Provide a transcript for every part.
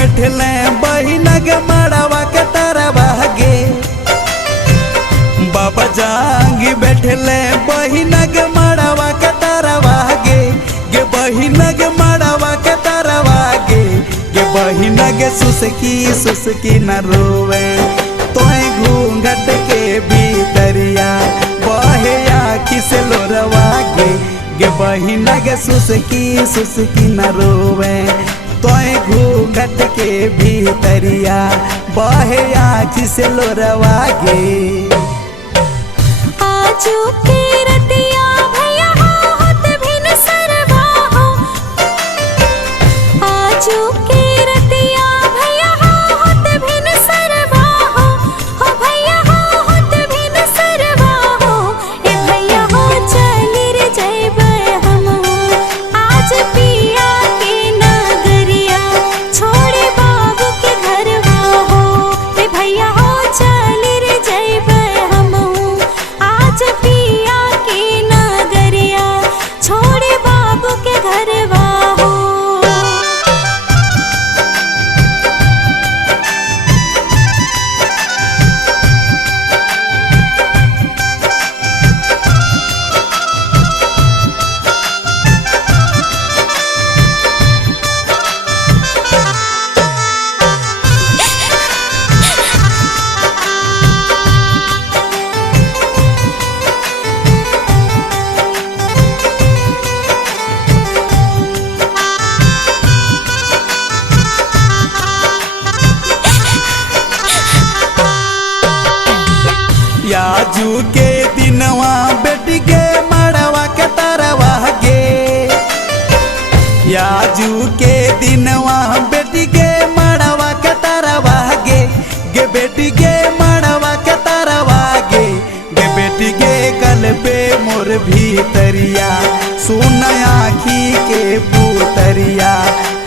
बैठले बहिना के मड़वा के तरवा गे। बाबा जांगी बैठले बहिना के मड़वा के तरवा गे। गे बहिना के मड़वा के तरवा गे। गे बहिना के सुसकी सुसकी न रोवे तोहे घूंघट के भीतरिया बहे आँखी से लोरवा गे। गे बहिना के सुसकी सुसकी न रोवे तोहे घूंघट के भीतरिया बहे आँखी से लोरवा गे। आजू के रतिया भैया होत भिन सरवा हो। आजू के रतिया भैया होत भिन सरवा हो। हो भैया होत भिन सरवा हो। ए भैया हो चली रे जइबे हम आज पिया के नगरिया छोड़े बाबू के घरवा हो। ए भैया हो चली रे जइबे हम आज पिया के नगरिया छोड़े बाबू के घरवा हो। याजू के दिनवा बेटी के मड़वा के तरवा गे। याजू के दिनवा बेटी के मड़वा के तरवा गे। गे बेटी के मड़वा के तरवा गे। गे बेटी के कल पे मोर भीतरिया सुन आँखी के पुतरिया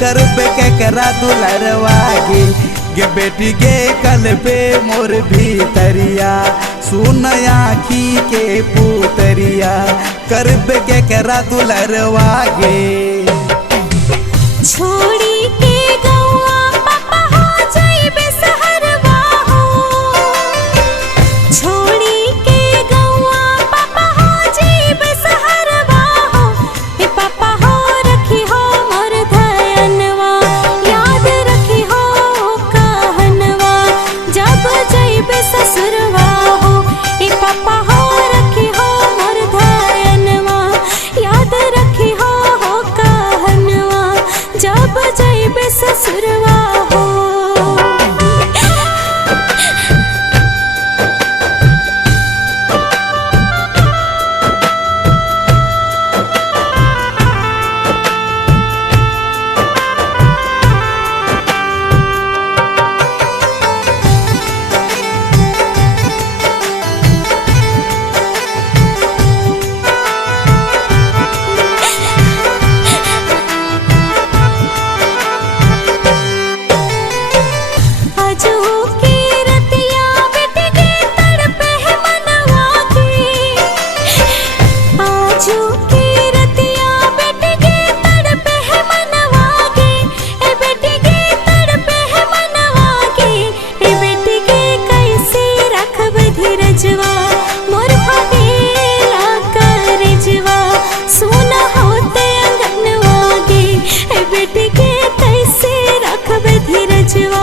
करबे के करा दुलरवा गे। गे बेटी के कल पे मोर भीतरिया सुन आँखी के पुतरिया करबे के करा दुलरवा गे। छोड़ी के गौआ पापा हो जइबे सहरवा हो। छोड़ी के गौआ पापा हो जइबे सहरवा हो। ए पापा हो रखी हो मोर धयनवा याद रखी हो कहनवा जब जइबे ससुरवा हो। ए पापा हो रखी हो मोर धयनवा याद रखी हो कहनवा जब जइबे ससुरवा हो। आजू के रतिया बेटी के तड़पे है मनवा के। आजू के रतिया बेटी के तड़पे है मनवा के। ए बेटी के तड़पे है मनवा के। ए बेटी के कैसे रखब धीरजवा मोर भागेला करजवा सुना होते अंगनवा गे। ए बेटी के कैसे रखब धीरजवा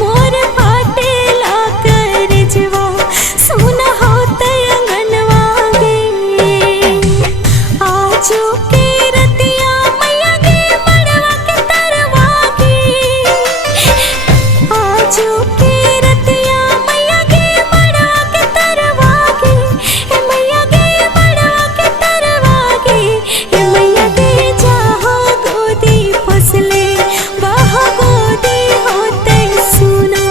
मोर फाटेला करजवा सुना होते अंगनवा गे। आजू के रतिया मैया गे मड़वा के तरवा गे। आजू के रतिया मैया गे मड़वा के तरवा गे। ए मैया गे मड़वा के तरवा गे। ए मैया गे जाहो गोदी फसले वह गोदी होते सुना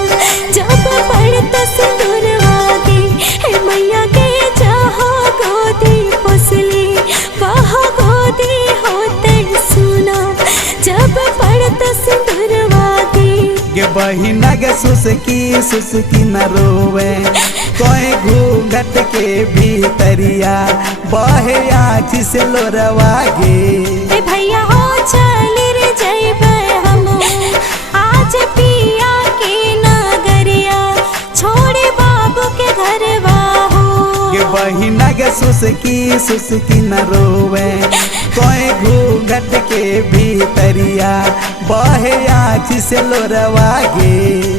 जब पड़ता सिंदूरवा गे। ए मैया गे जाहो गोदी फसले वह गोदी होते सुना जब पड़ता सिंदूरवा गे। गे बहिना के सुसकी सुसकी न रोवे तोहे घूंघट के भीतरिया बहे आँखी से लोरवा गे। ए भैया हो चली रे जइबे हम आज सुसकी सुसकी न रोवे, कोई घूंघट के भीतरिया बहे आँख से लोरवा गे।